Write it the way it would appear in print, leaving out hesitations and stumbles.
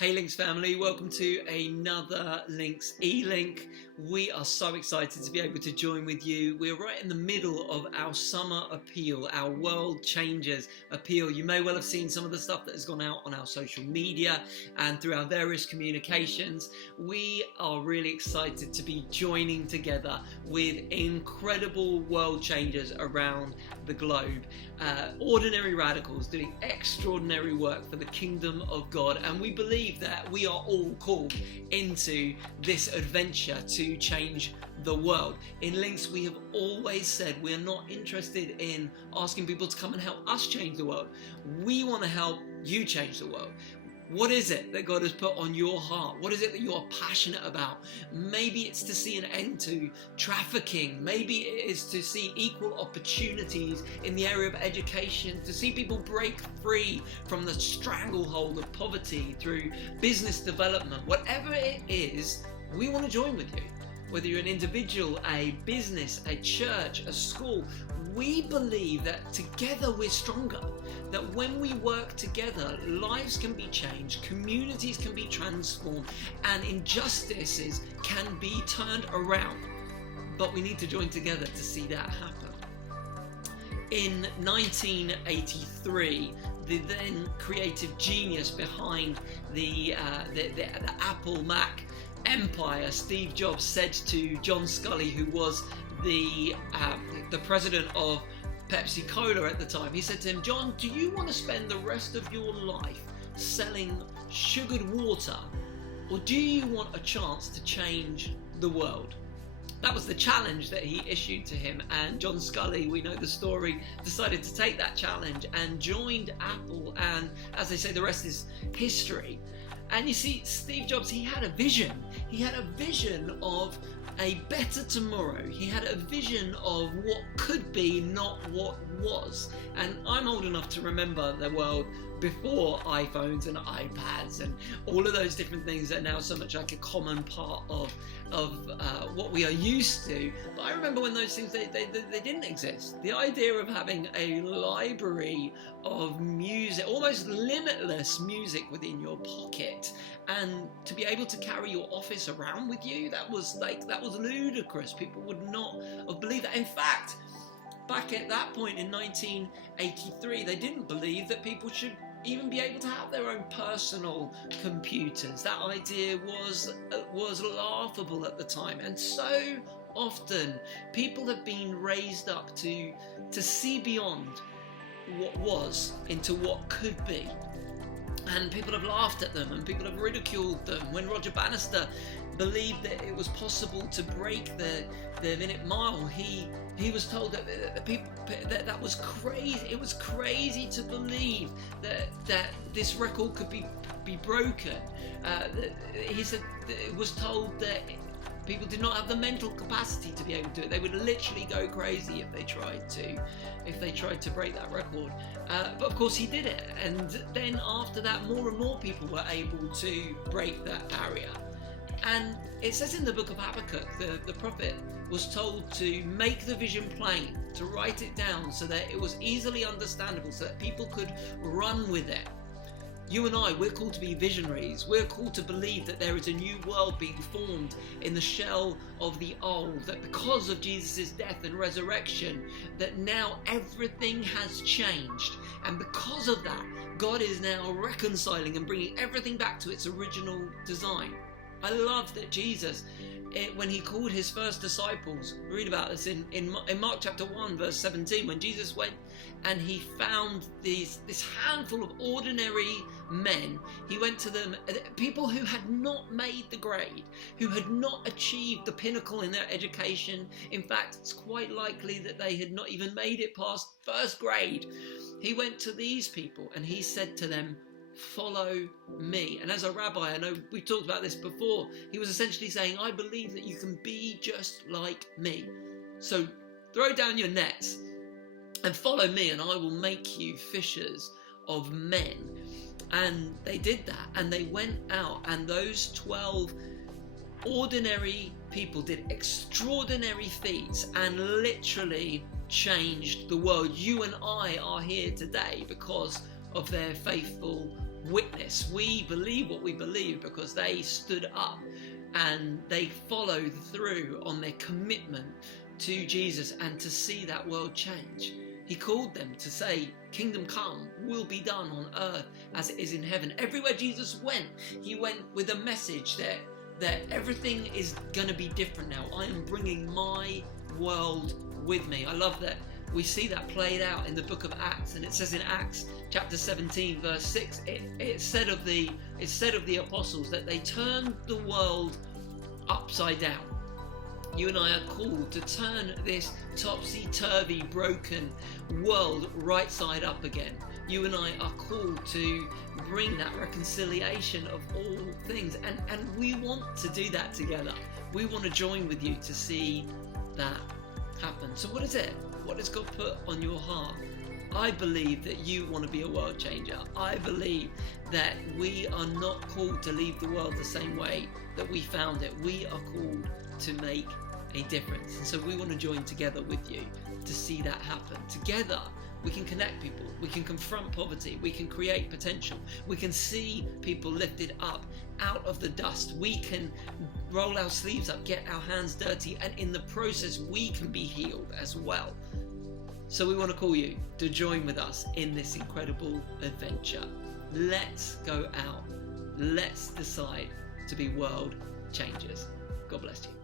Hey Links family, welcome to another Links E-Link. We are so excited to be able to join with you. We're right in the middle of our summer appeal, our World Changers appeal. You may well have seen some of the stuff that has gone out on our social media and through our various communications. We are really excited to be joining together with incredible world changers around the globe. Ordinary radicals doing extraordinary work for the kingdom of God, and we believe that we are all called into this adventure to change the world. In Links, we have always said we're not interested in asking people to come and help us change the world. We want to help you change the world. What is it that God has put on your heart? What is it that you are passionate about? Maybe it's to see an end to trafficking. Maybe it is to see equal opportunities in the area of education, to see people break free from the stranglehold of poverty through business development. Whatever it is, we want to join with you. Whether you're an individual, a business, a church, a school, we believe that together we're stronger. That when we work together, lives can be changed, communities can be transformed, and injustices can be turned around. But we need to join together to see that happen. In 1983, the then creative genius behind the Apple Mac empire, Steve Jobs, said to John Sculley, who was the president of Pepsi Cola at the time, he said to him, "John, do you want to spend the rest of your life selling sugared water, or do you want a chance to change the world?" That was the challenge that he issued to him, and John Sculley, we know the story, decided to take that challenge and joined Apple, and as they say, the rest is history. And you see, Steve Jobs, he had a vision. He had a vision of a better tomorrow. He had a vision of what could be, not what was. And I'm old enough to remember the world before iPhones and iPads and all of those different things that are now so much like a common part of what we are used to. But I remember when those things, they didn't exist. The idea of having a library of music, almost limitless music within your pocket, and to be able to carry your office around with you, that was ludicrous. People would not have believed that. In fact, back at that point in 1983, they didn't believe that people should even be able to have their own personal computers. That idea was laughable at the time. And so often people have been raised up to see beyond what was into what could be. And people have laughed at them and people have ridiculed them. When Roger Bannister believed that it was possible to break the minute mile, he was told that was crazy. It was crazy to believe that this record could be broken. He said that it was told that people did not have the mental capacity to be able to do it. They would literally go crazy if they tried to break that record. But of course he did it, and then after that, more and more people were able to break that barrier. And it says in the book of Habakkuk, the prophet was told to make the vision plain, to write it down so that it was easily understandable, so that people could run with it. You and I, we're called to be visionaries. We're called to believe that there is a new world being formed in the shell of the old, that because of Jesus' death and resurrection, that now everything has changed. And because of that, God is now reconciling and bringing everything back to its original design. I love that Jesus, when he called his first disciples, read about this in Mark chapter 1 verse 17, when Jesus went and he found this handful of ordinary men. He went to them, people who had not made the grade, who had not achieved the pinnacle in their education. In fact, it's quite likely that they had not even made it past first grade. He went to these people and he said to them, "Follow me." And as a rabbi, I know we talked about this before, he was essentially saying, I believe that you can be just like me. So throw down your nets and follow me, and I will make you fishers of men. And they did that, and they went out, and those 12 ordinary people did extraordinary feats and literally changed the world. You and I are here today because of their faithful witness. We believe what we believe because they stood up and they followed through on their commitment to Jesus and to see that world change. He called them to say, kingdom come, will be done on earth as it is in heaven. Everywhere Jesus went, he went with a message that everything is going to be different now. I am bringing my world with me. I love that we see that played out in the book of Acts, and it says in Acts chapter 17 verse 6, it said of the apostles that they turned the world upside down. You and I are called to turn this topsy-turvy, broken world right side up again. You and I are called to bring that reconciliation of all things, and we want to do that together. We want to join with you to see that happen. So what is it? What has God put on your heart? I believe that you want to be a world changer. I believe that we are not called to leave the world the same way that we found it. We are called to make a difference. And so we want to join together with you to see that happen. Together, we can connect people. We can confront poverty. We can create potential. We can see people lifted up out of the dust. We can roll our sleeves up, get our hands dirty, and in the process, we can be healed as well. So we want to call you to join with us in this incredible adventure. Let's go out. Let's decide to be world changers. God bless you.